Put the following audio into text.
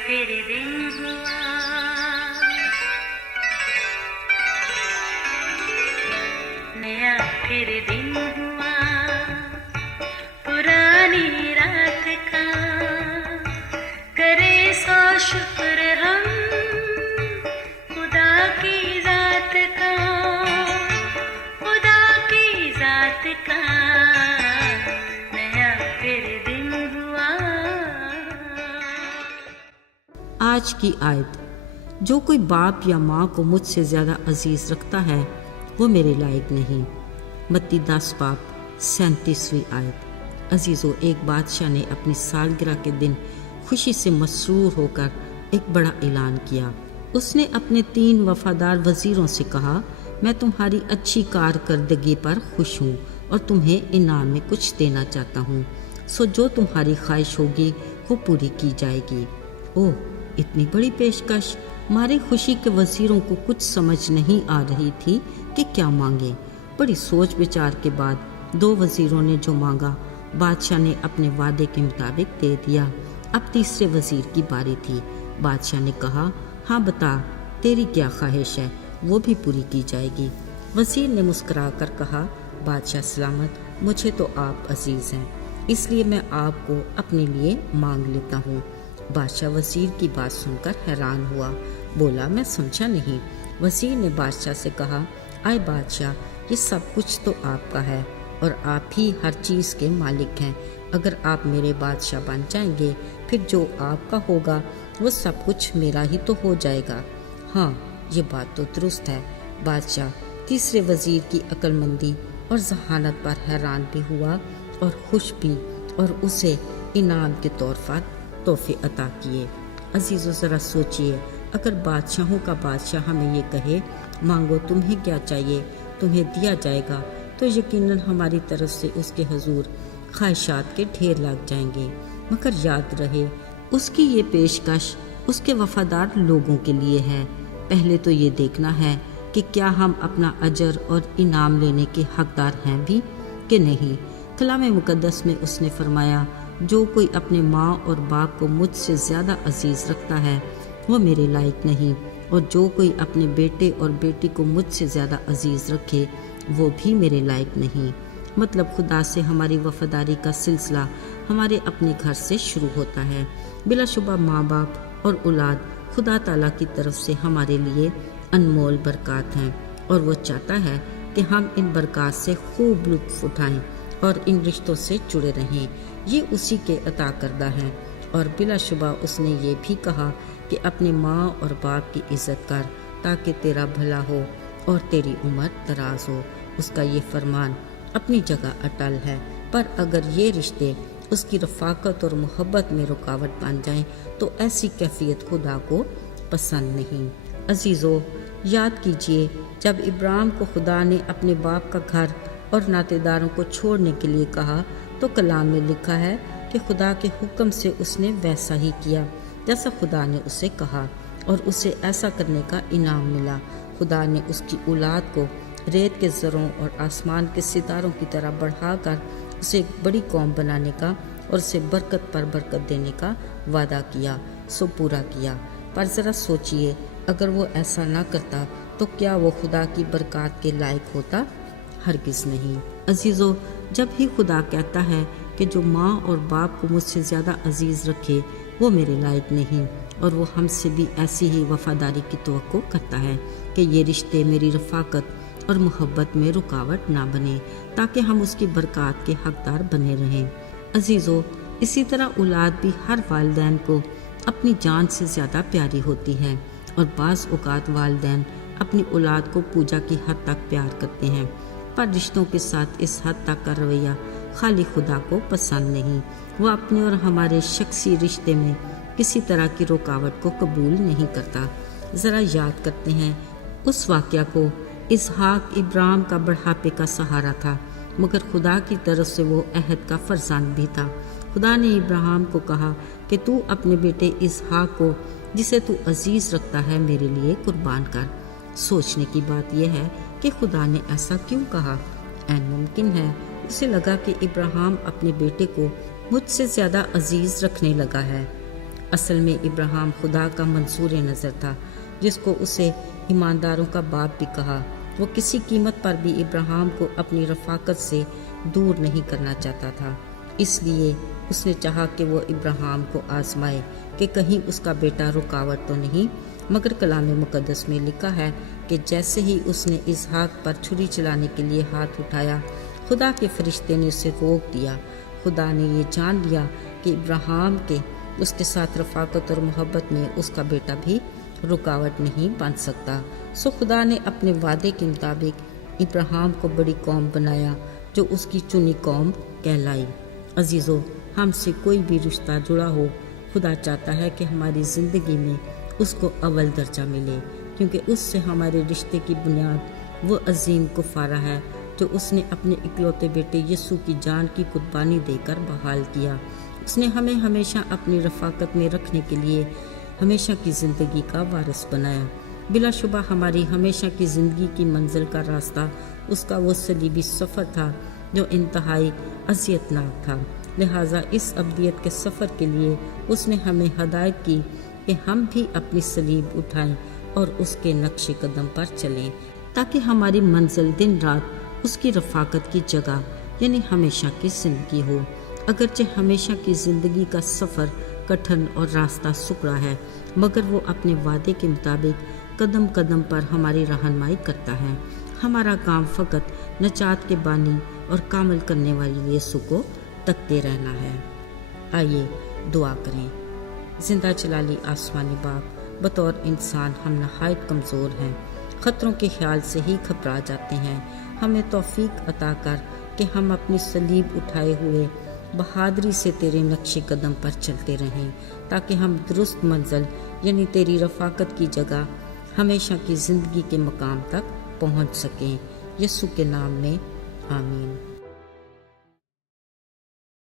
फिर दिन हुआ, नया फिर दिन हुआ, पुरानी रात का करे सो शुक्र हम खुदा की जात का, खुदा की जात का, नया फिर दिन हुआ। आज की आयत, जो कोई बाप या माँ को मुझसे ज़्यादा अजीज़ रखता है वो मेरे लायक नहीं। मत्ती 10 बाब 37वीं आयत। अजीज़ों, एक बादशाह ने अपनी सालगिरह के दिन खुशी से मसरूर होकर एक बड़ा ऐलान किया। उसने अपने 3 वफादार वज़ीरों से कहा, मैं तुम्हारी अच्छी कारकर्दगी पर खुश हूँ और तुम्हें इनाम में कुछ देना चाहता हूँ, सो जो तुम्हारी ख्वाहिश होगी वो पूरी की जाएगी। ओह, इतनी बड़ी पेशकश! हमारी खुशी के वज़ीरों को कुछ समझ नहीं आ रही थी कि क्या मांगे। बड़ी सोच विचार के बाद 2 वज़ीरों ने जो मांगा, बादशाह ने अपने वादे के मुताबिक दे दिया। अब तीसरे वज़ीर की बारी थी। बादशाह ने कहा, हाँ बता, तेरी क्या ख्वाहिश है, वो भी पूरी की जाएगी। वज़ीर ने मुस्कुरा कर कहा, बादशाह सलामत, मुझे तो आप अजीज़ हैं, इसलिए मैं आपको अपने लिए मांग लेता हूँ। बादशाह वज़ीर की बात सुनकर हैरान हुआ, बोला, मैं समझा नहीं। वज़ीर ने बादशाह से कहा, आए बादशाह, ये सब कुछ तो आपका है और आप ही हर चीज़ के मालिक हैं। अगर आप मेरे बादशाह बन जाएंगे, फिर जो आपका होगा वो सब कुछ मेरा ही तो हो जाएगा। हाँ, ये बात तो दुरुस्त है। बादशाह तीसरे वज़ीर की अक्लमंदी और जहानत पर हैरान भी हुआ और खुश भी, और उसे इनाम के तौर पर तोहफे अता किए। अजीज़ों, ज़रा सोचिए, अगर बादशाहों का बादशाह हमें ये कहे, मांगो तुम्हें क्या चाहिए, तुम्हें दिया जाएगा, तो यकीनन हमारी तरफ से उसके हुजूर ख्वाहिशात के ढेर लग जाएंगे। मगर याद रहे, उसकी ये पेशकश उसके वफादार लोगों के लिए है। पहले तो ये देखना है कि क्या हम अपना अजर और इनाम लेने के हकदार हैं भी कि नहीं। कलाम मुकद्दस में उसने फरमाया, जो कोई अपने माँ और बाप को मुझसे ज़्यादा अजीज़ रखता है वो मेरे लायक नहीं, और जो कोई अपने बेटे और बेटी को मुझसे ज़्यादा अजीज़ रखे वो भी मेरे लायक नहीं। मतलब खुदा से हमारी वफादारी का सिलसिला हमारे अपने घर से शुरू होता है। बिलाशुबा माँ बाप और औलाद खुदा ताला की तरफ से हमारे लिए अनमोल बरक़ात हैं, और वो चाहता है कि हम इन बरक़ात से खूब लुत्फ़ उठाएं और इन रिश्तों से जुड़े रहें। ये उसी के अता करदा हैं। और बिलाशुबा उसने ये भी कहा कि अपने माँ और बाप की इज़्ज़त कर ताकि तेरा भला हो और तेरी उम्र दराज हो। उसका ये फरमान अपनी जगह अटल है, पर अगर ये रिश्ते उसकी रफ़ाकत और मोहब्बत में रुकावट बन जाएं तो ऐसी कैफियत खुदा को पसंद नहीं। अजीज़ों, याद कीजिए, जब इब्राहिम को खुदा ने अपने बाप का घर और नातेदारों को छोड़ने के लिए कहा तो कलाम में लिखा है कि खुदा के हुक्म से उसने वैसा ही किया जैसा खुदा ने उसे कहा, और उसे ऐसा करने का इनाम मिला। खुदा ने उसकी औलाद को रेत के ज़रों और आसमान के सितारों की तरह बढ़ाकर उसे एक बड़ी कौम बनाने का और उसे बरकत पर बरकत देने का वादा किया, सो पूरा किया। पर ज़रा सोचिए, अगर वो ऐसा ना करता तो क्या वो खुदा की बरकत के लायक होता? हरगिज़ नहीं। अजीज़ों, जब ही खुदा कहता है कि जो माँ और बाप को मुझसे ज़्यादा अजीज़ रखे वो मेरे लायक नहीं, और वो हमसे भी ऐसी ही वफादारी की तवक्को करता है कि ये रिश्ते मेरी रफ़ाकत और मोहब्बत में रुकावट ना बने, ताकि हम उसकी बरकत के हकदार बने रहें। अजीज़ों, इसी तरह औलाद भी हर वालिदैन को अपनी जान से ज़्यादा प्यारी होती है, और बाज़ औक़ात वालिदैन अपनी औलाद को पूजा की हद तक प्यार करते हैं, पर रिश्तों के साथ इस हद तक का रवैया खाली खुदा को पसंद नहीं। वो अपने और हमारे शख्सी रिश्ते में किसी तरह की रुकावट को कबूल नहीं करता। ज़रा याद करते हैं उस वाक़या को। इसहाक इब्राहिम का बुढ़ापे का सहारा था, मगर खुदा की तरफ से वो अहद का फरजांद भी था। खुदा ने इब्राहिम को कहा कि तू अपने बेटे इसहाक को, जिसे तू अजीज़ रखता है, मेरे लिए कुर्बान कर। सोचने की बात यह है कि खुदा ने ऐसा क्यों कहा। ऐन मुमकिन है उसे लगा कि इब्राहिम अपने बेटे को मुझसे ज़्यादा अजीज़ रखने लगा है। اصل میں ابراہیم خدا کا منصور نظر تھا، جس کو اسے ایمانداروں کا باپ بھی کہا۔ وہ کسی قیمت پر بھی ابراہیم کو اپنی رفاقت سے دور نہیں کرنا چاہتا تھا، اس لیے اس نے چاہا کہ وہ ابراہیم کو آزمائے کہ کہیں اس کا بیٹا رکاوٹ تو نہیں۔ مگر کلام مقدس میں لکھا ہے کہ جیسے ہی اس نے اسحاق پر چھری چلانے کے لیے ہاتھ اٹھایا، خدا کے فرشتے نے اسے روک دیا۔ خدا نے یہ جان لیا کہ ابراہیم کے اس کے ساتھ رفاقت اور محبت میں اس کا بیٹا بھی رکاوٹ نہیں بن سکتا۔ سو خدا نے اپنے وعدے کے مطابق ابراہیم کو بڑی قوم بنایا، جو اس کی چنی قوم کہلائی۔ عزیزو، ہم سے کوئی بھی رشتہ جڑا ہو، خدا چاہتا ہے کہ ہماری زندگی میں اس کو اول درجہ ملے، کیونکہ اس سے ہمارے رشتے کی بنیاد وہ عظیم کفارہ ہے جو اس نے اپنے اکلوتے بیٹے یسوع کی جان کی قربانی دے کر بحال کیا۔ اس نے ہمیں ہمیشہ اپنی رفاقت میں رکھنے کے لیے ہمیشہ کی زندگی کا وارث بنایا۔ بلا شبہ ہماری ہمیشہ کی زندگی کی منزل کا راستہ اس کا وہ صلیبی سفر تھا جو انتہائی اذیت ناک تھا، لہٰذا اس ابدیت کے سفر کے لیے اس نے ہمیں ہدایت کی کہ ہم بھی اپنی صلیب اٹھائیں اور اس کے نقش قدم پر چلیں، تاکہ ہماری منزل دن رات اس کی رفاقت کی جگہ یعنی ہمیشہ کی زندگی ہو۔ اگرچہ ہمیشہ کی زندگی کا سفر کٹھن اور راستہ سکڑا ہے، مگر وہ اپنے وعدے کے مطابق قدم قدم پر ہماری رہنمائی کرتا ہے۔ ہمارا کام فقط نجات کے بانی اور کامل کرنے والے یسوع کو تکتے رہنا ہے۔ آئیے دعا کریں۔ زندہ جلالی آسمانی باپ، بطور انسان ہم نہایت کمزور ہیں، خطروں کے خیال سے ہی گھبرا جاتے ہیں۔ ہمیں توفیق عطا کر کہ ہم اپنی صلیب اٹھائے ہوئے بہادری سے تیرے نقش قدم پر چلتے رہیں، تاکہ ہم درست منزل یعنی تیری رفاقت کی جگہ ہمیشہ کی زندگی کے مقام تک پہنچ سکیں۔ یسوع کے نام میں آمین۔